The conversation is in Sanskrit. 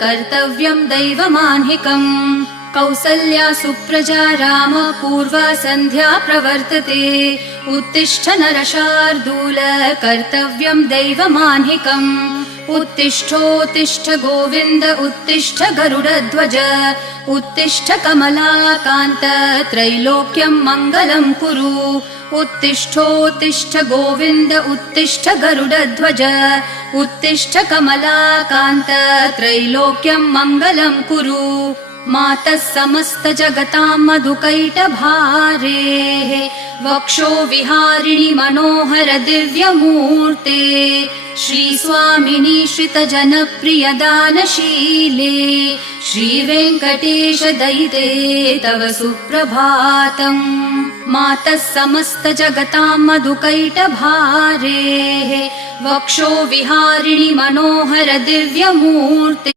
कर्तव्यं दैवमान्हिकम् कौसल्या सुप्रजा राम पूर्वा सन्ध्या प्रवर्तते उत्तिष्ठ नरशार्दूल कर्तव्यं दैवमान्हिकम् उत्तिष्ठोत्तिष्ठ गोविन्द उत्तिष्ठ गरुडध्वज उत्तिष्ठ कमलाकान्त त्रैलोक्यं मङ्गलं कुरु उत्तिष्ठोत्तिष्ठ गोविन्द उत्तिष्ठ गरुडध्वज उत्तिष्ठ कमलाकान्त त्रैलोक्यं मङ्गलं कुरु मातः समस्त जगतां मधुकैटभारेः वक्षो विहारिणि मनोहर दिव्यमूर्ते श्रीस्वामिनि श्रितजनप्रिय दानशीले श्रीवेङ्कटेश दयिते तव सुप्रभातम् मातः समस्त जगतां मधुकैटभारेः वक्षो विहारिणि मनोहर दिव्यमूर्ते